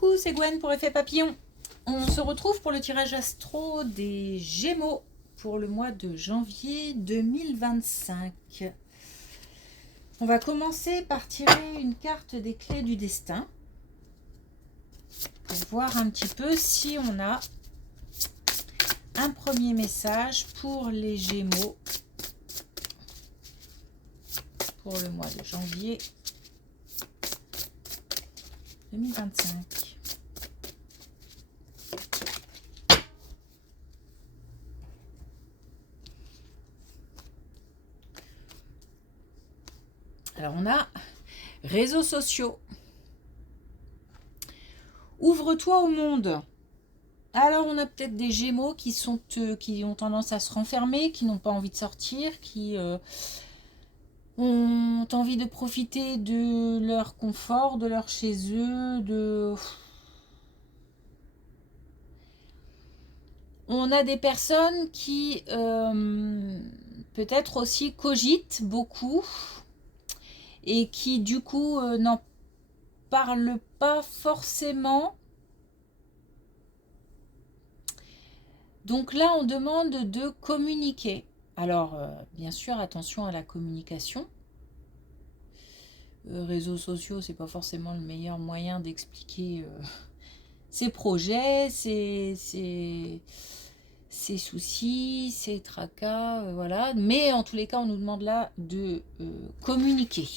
Coucou, c'est Gwen pour Effet Papillon. On se retrouve pour le tirage astro des Gémeaux pour le mois de janvier 2025. On va commencer par tirer une carte des clés du destin pour voir un petit peu si on a un premier message pour les Gémeaux pour le mois de janvier 2025. Alors on a réseaux sociaux. Ouvre-toi au monde. Alors on a peut-être des Gémeaux qui ont tendance à se renfermer, qui n'ont pas envie de sortir, qui ont envie de profiter de leur confort, de leur chez eux, On a des personnes qui peut-être aussi cogitent beaucoup et qui du coup n'en parlent pas forcément. Donc là, on demande de communiquer. Alors, bien sûr, attention à la communication. Réseaux sociaux, c'est pas forcément le meilleur moyen d'expliquer ses projets, ses soucis, ses tracas, voilà. Mais en tous les cas, on nous demande là de communiquer.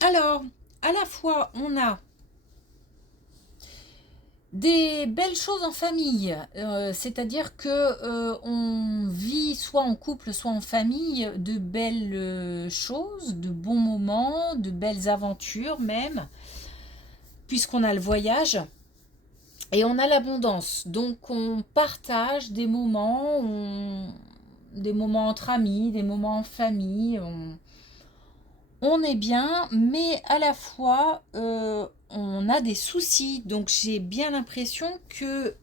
Alors, à la fois, on a des belles choses en famille, c'est-à-dire que on vit soit en couple, soit en famille, de belles choses, de bons moments, de belles aventures même, puisqu'on a le voyage et on a l'abondance. Donc on partage des moments entre amis, des moments en famille, on est bien, mais à la fois, on a des soucis. Donc, j'ai bien l'impression que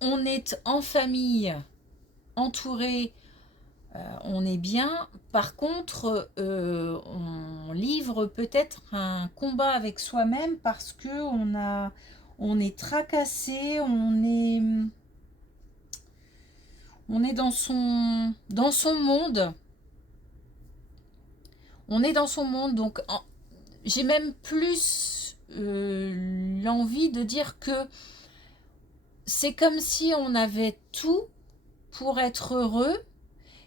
on est en famille, entouré, on est bien. Par contre, on livre peut-être un combat avec soi-même parce que on est tracassé, on est dans son monde. On est dans son monde, donc j'ai même plus l'envie de dire que c'est comme si on avait tout pour être heureux,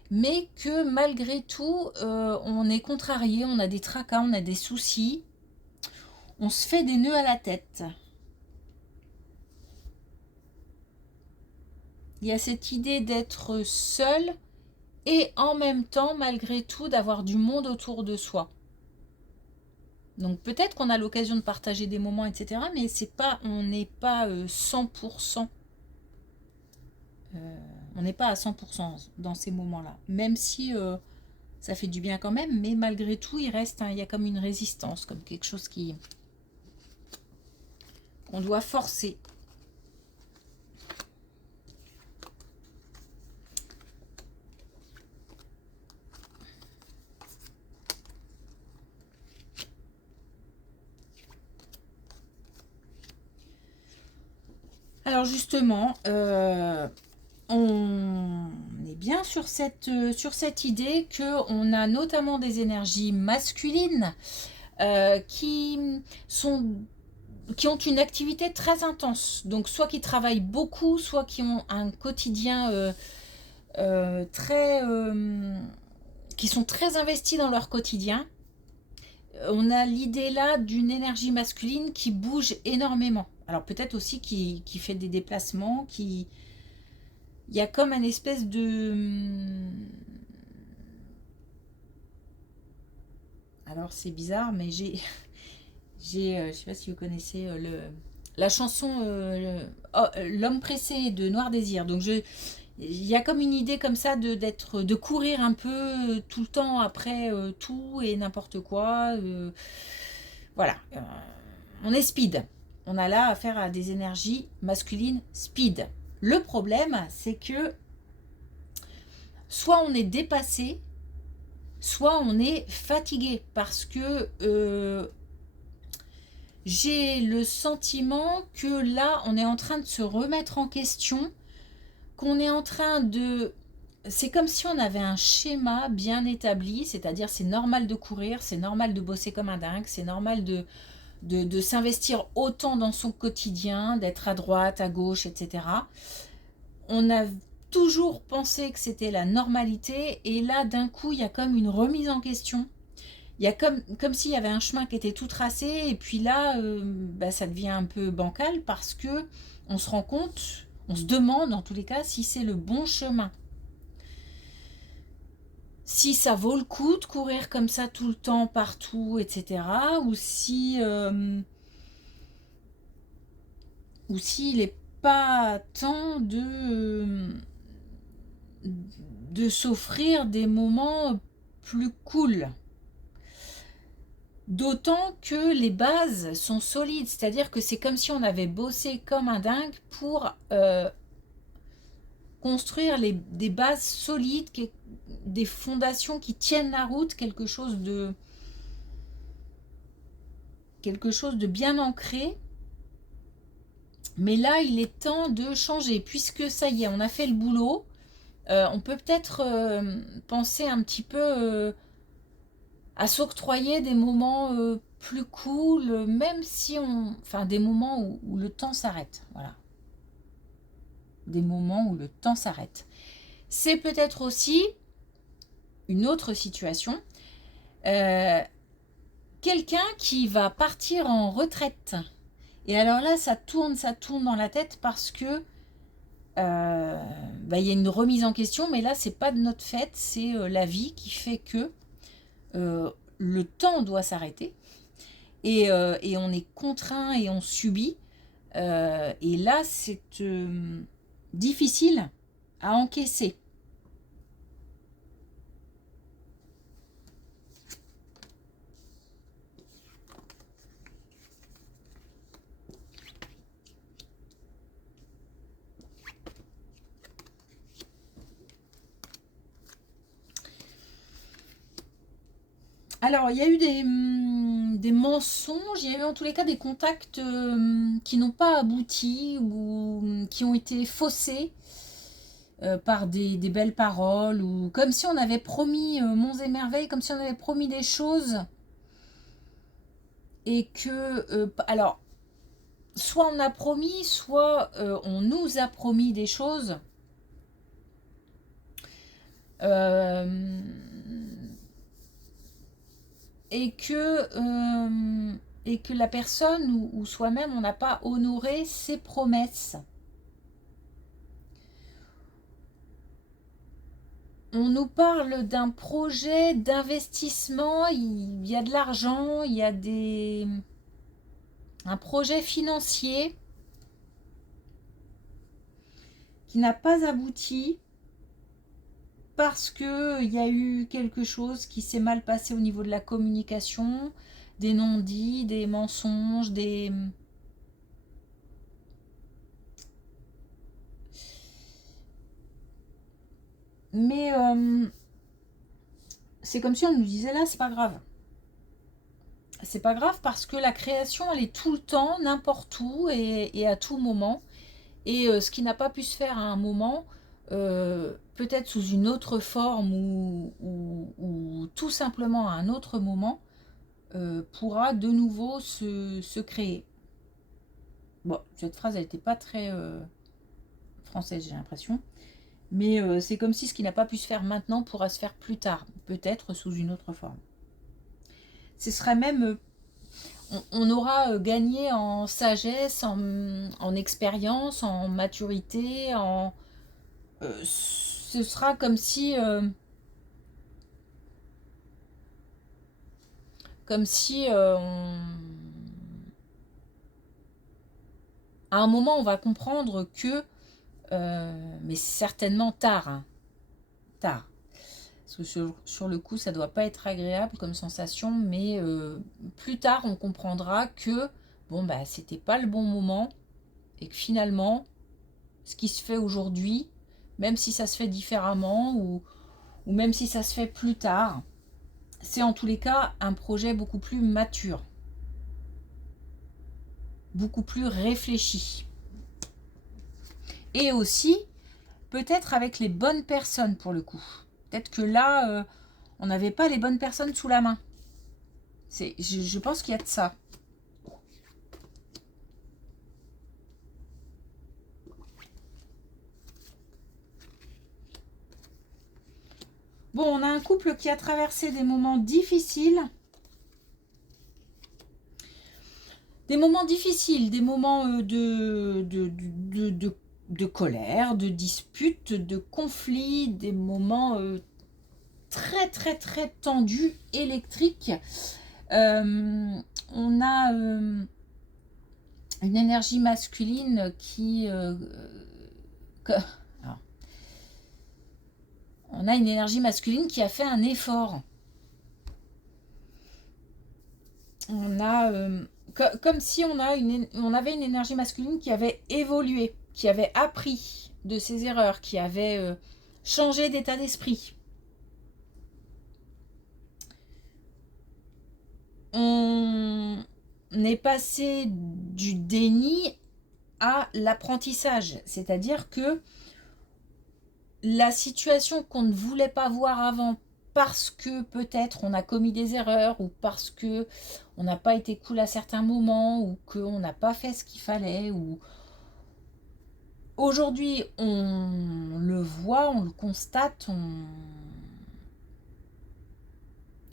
mais que malgré tout, on est contrarié, on a des tracas, on a des soucis, on se fait des nœuds à la tête. Il y a cette idée d'être seul et en même temps, malgré tout, d'avoir du monde autour de soi. Donc peut-être qu'on a l'occasion de partager des moments, etc. Mais on n'est pas 100%. On n'est pas à 100% dans ces moments-là. Même si ça fait du bien quand même, mais malgré tout, il y a comme une résistance, comme quelque chose qu'on doit forcer. Alors justement, on est bien sur cette idée qu'on a notamment des énergies masculines qui ont une activité très intense. Donc soit qui travaillent beaucoup, soit qui ont un quotidien qui sont très investis dans leur quotidien. On a l'idée là d'une énergie masculine qui bouge énormément. Alors peut-être aussi qui fait des déplacements, il y a comme un espèce de... Alors c'est bizarre, mais je sais pas si vous connaissez la chanson L'homme pressé de Noir Désir. Donc il y a comme une idée comme ça de courir un peu tout le temps après tout et n'importe quoi. Voilà, on est speed. on a là affaire à des énergies masculines speed. Le problème, c'est que soit on est dépassé, soit on est fatigué, parce que j'ai le sentiment que là, on est en train de se remettre en question, qu'on est en train de... C'est comme si on avait un schéma bien établi, c'est-à-dire c'est normal de courir, c'est normal de bosser comme un dingue, c'est normal de s'investir autant dans son quotidien, d'être à droite, à gauche, etc. On a toujours pensé que c'était la normalité, et là, d'un coup, il y a comme une remise en question. Il y a comme s'il y avait un chemin qui était tout tracé, et puis là, ça devient un peu bancal, parce que on se rend compte, on se demande en tous les cas si c'est le bon chemin. Si ça vaut le coup de courir comme ça tout le temps, partout, etc. Ou s'il n'est pas temps de s'offrir des moments plus cool. D'autant que les bases sont solides, c'est-à-dire que c'est comme si on avait bossé comme un dingue pour construire des bases solides, des fondations qui tiennent la route, quelque chose de bien ancré. Mais là, il est temps de changer, puisque ça y est, on a fait le boulot. On peut peut-être penser un petit peu à s'octroyer des moments plus cool, même si on... Enfin, des moments où le temps s'arrête. Voilà. Des moments où le temps s'arrête. C'est peut-être aussi une autre situation. Quelqu'un qui va partir en retraite. Et alors là, ça tourne dans la tête, parce que il y a une remise en question, mais là, c'est pas de notre fait, c'est la vie qui fait que le temps doit s'arrêter, et on est contraint et on subit. Et là, c'est difficile à encaisser. Alors, il y a eu des mensonges, il y a eu en tous les cas des contacts qui n'ont pas abouti, ou qui ont été faussés par des belles paroles, ou comme si on avait promis monts et merveilles, comme si on avait promis des choses, et que... alors, soit on a promis, soit on nous a promis des choses. Et que la personne ou soi-même, on n'a pas honoré ses promesses. On nous parle d'un projet d'investissement, il y a de l'argent, il y a un projet financier qui n'a pas abouti, parce qu'il y a eu quelque chose qui s'est mal passé au niveau de la communication, des non-dits, des mensonges, Mais c'est comme si on nous disait là, c'est pas grave. C'est pas grave, parce que la création, elle est tout le temps, n'importe où et à tout moment. Et ce qui n'a pas pu se faire à un moment, peut-être sous une autre forme, ou tout simplement à un autre moment, pourra de nouveau se créer. Bon, cette phrase, elle n'était pas très française, j'ai l'impression. Mais c'est comme si ce qui n'a pas pu se faire maintenant pourra se faire plus tard, peut-être sous une autre forme. Ce serait même... on aura gagné en sagesse, en expérience, en maturité, ce sera comme si... à un moment, on va comprendre que... mais certainement tard. Hein, tard. Parce que sur le coup, ça doit pas être agréable comme sensation, mais plus tard, on comprendra que bon, bah, c'était pas le bon moment et que finalement, ce qui se fait aujourd'hui, même si ça se fait différemment ou même si ça se fait plus tard, c'est en tous les cas un projet beaucoup plus mature, beaucoup plus réfléchi. Et aussi, peut-être avec les bonnes personnes pour le coup. Peut-être que là, on n'avait pas les bonnes personnes sous la main. Je pense qu'il y a de ça. Bon, on a un couple qui a traversé des moments difficiles. Des moments difficiles, des moments de colère, de dispute, de conflit, des moments très très très tendus, électriques. On a une énergie masculine qui... alors, on a une énergie masculine qui a fait un effort. On a... comme si on avait une énergie masculine qui avait évolué, qui avait appris de ses erreurs, qui avait changé d'état d'esprit. On est passé du déni à l'apprentissage, c'est-à-dire que la situation qu'on ne voulait pas voir avant parce que peut-être on a commis des erreurs ou parce que on n'a pas été cool à certains moments ou qu'on n'a pas fait ce qu'il fallait ou aujourd'hui on le voit, on le constate,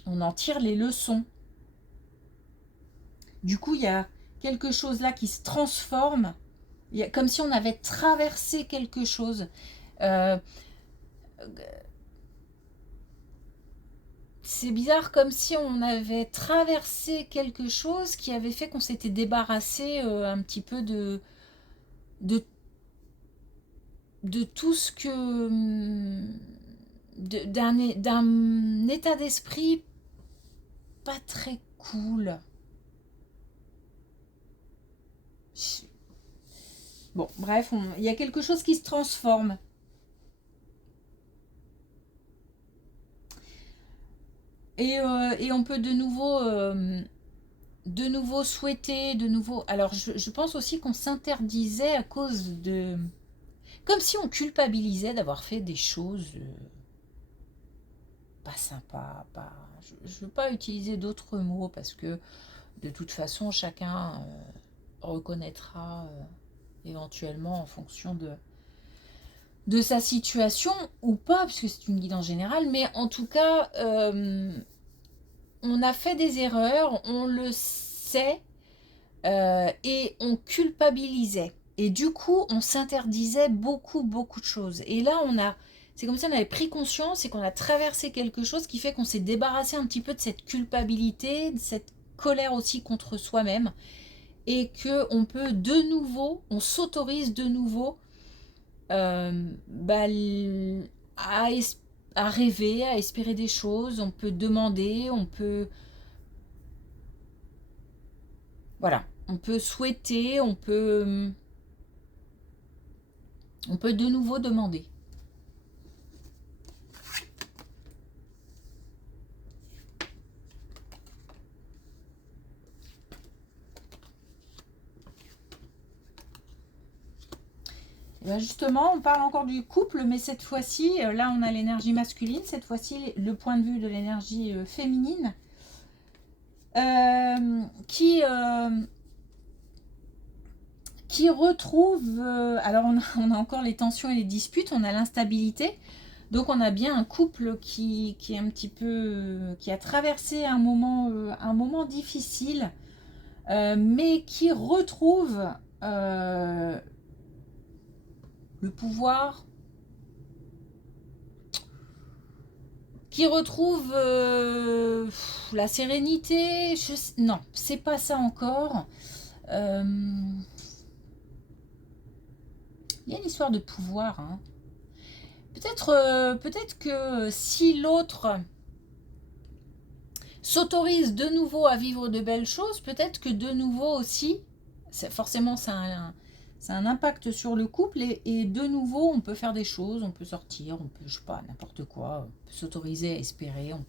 on en tire les leçons. Du coup, il y a quelque chose là qui se transforme, comme si on avait traversé quelque chose. C'est bizarre, comme si on avait traversé quelque chose qui avait fait qu'on s'était débarrassé un petit peu de, de tout ce que... d'un état d'esprit pas très cool. Bon, bref, il y a quelque chose qui se transforme. Et on peut de nouveau souhaiter, de nouveau... Alors, je pense aussi qu'on s'interdisait à cause de... Comme si on culpabilisait d'avoir fait des choses pas sympas. Je ne veux pas utiliser d'autres mots parce que de toute façon, chacun reconnaîtra éventuellement en fonction de sa situation ou pas, puisque c'est une guidance générale, mais en tout cas, on a fait des erreurs, on le sait, et on culpabilisait. Et du coup, on s'interdisait beaucoup, beaucoup de choses. Et là, c'est comme si on avait pris conscience et qu'on a traversé quelque chose qui fait qu'on s'est débarrassé un petit peu de cette culpabilité, de cette colère aussi contre soi-même. Et qu'on peut de nouveau, on s'autorise de nouveau bah, à, à rêver, à espérer des choses. On peut demander, on peut... Voilà, on peut souhaiter, on peut de nouveau demander. Et ben justement, on parle encore du couple, mais cette fois-ci, là on a l'énergie masculine, cette fois-ci le point de vue de l'énergie féminine, qui retrouve... alors on a encore les tensions et les disputes, on a l'instabilité, donc on a bien un couple qui est un petit peu... qui a traversé un moment difficile, mais qui retrouve le pouvoir, qui retrouve la sérénité. Non, c'est pas ça encore. Il y a une histoire de pouvoir. Hein. Peut-être que si l'autre s'autorise de nouveau à vivre de belles choses, peut-être que de nouveau aussi, forcément ça a un impact sur le couple et de nouveau on peut faire des choses, on peut sortir, on peut, je sais pas, n'importe quoi, on peut s'autoriser à espérer, on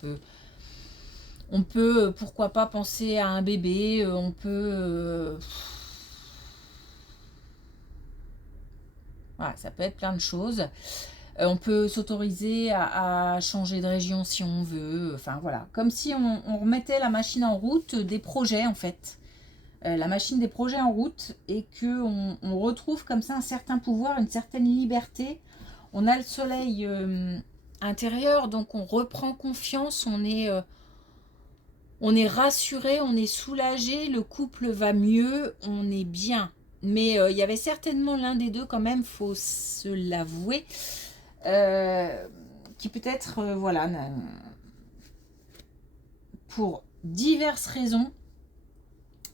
peut pourquoi pas penser à un bébé, on peut... voilà, ça peut être plein de choses. On peut s'autoriser à changer de région si on veut. Enfin voilà, comme si on remettait la machine en route des projets en fait. La machine des projets en route et qu'on on retrouve comme ça un certain pouvoir, une certaine liberté. On a le soleil intérieur, donc on reprend confiance, on est rassuré, on est soulagé, le couple va mieux, on est bien. Mais il y avait certainement l'un des deux quand même, faut se l'avouer, qui peut-être, voilà, pour diverses raisons,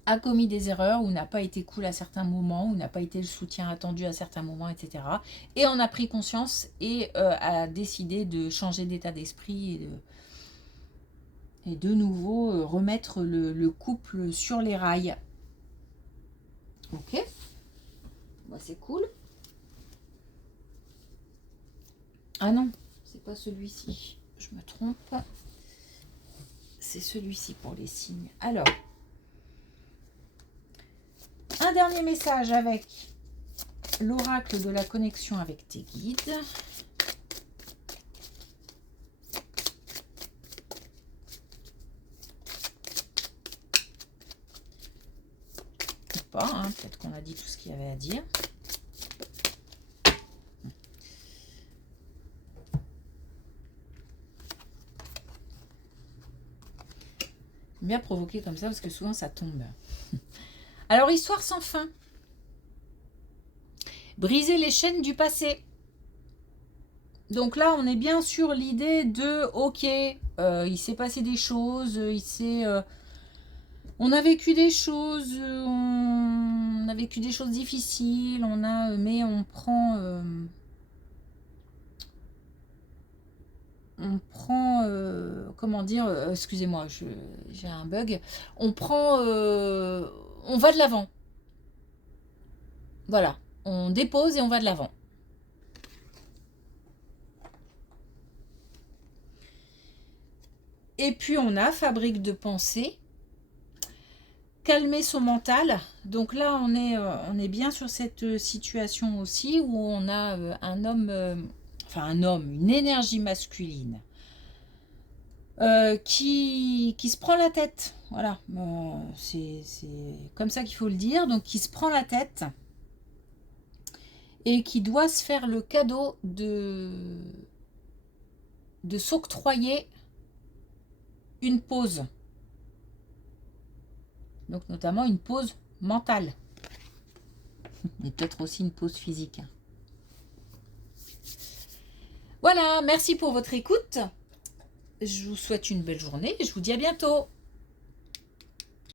a commis des erreurs, ou n'a pas été cool à certains moments, ou n'a pas été le soutien attendu à certains moments, etc. Et on a pris conscience et a décidé de changer d'état d'esprit et de nouveau remettre le couple sur les rails. Ok, bah, c'est cool. Ah non, c'est pas celui-ci, je me trompe. C'est celui-ci pour les signes. Alors, un dernier message avec l'oracle de la connexion avec tes guides. Ou pas, hein, peut-être qu'on a dit tout ce qu'il y avait à dire. Bien provoqué comme ça parce que souvent ça tombe. Alors, histoire sans fin. Briser les chaînes du passé. Donc là, on est bien sur l'idée de, ok, il s'est passé des choses, on a vécu des choses, on a vécu des choses difficiles, mais on prend, comment dire, excusez-moi, j'ai un bug. On va de l'avant. Voilà, on dépose et on va de l'avant. Et puis on a fabrique de pensée, calmer son mental. Donc là on est bien sur cette situation aussi où on a un homme, une énergie masculine qui se prend la tête. Voilà, c'est comme ça qu'il faut le dire. Donc qui se prend la tête et qui doit se faire le cadeau de s'octroyer une pause. Donc notamment une pause mentale. Et peut-être aussi une pause physique. Voilà, merci pour votre écoute. Je vous souhaite une belle journée et je vous dis à bientôt.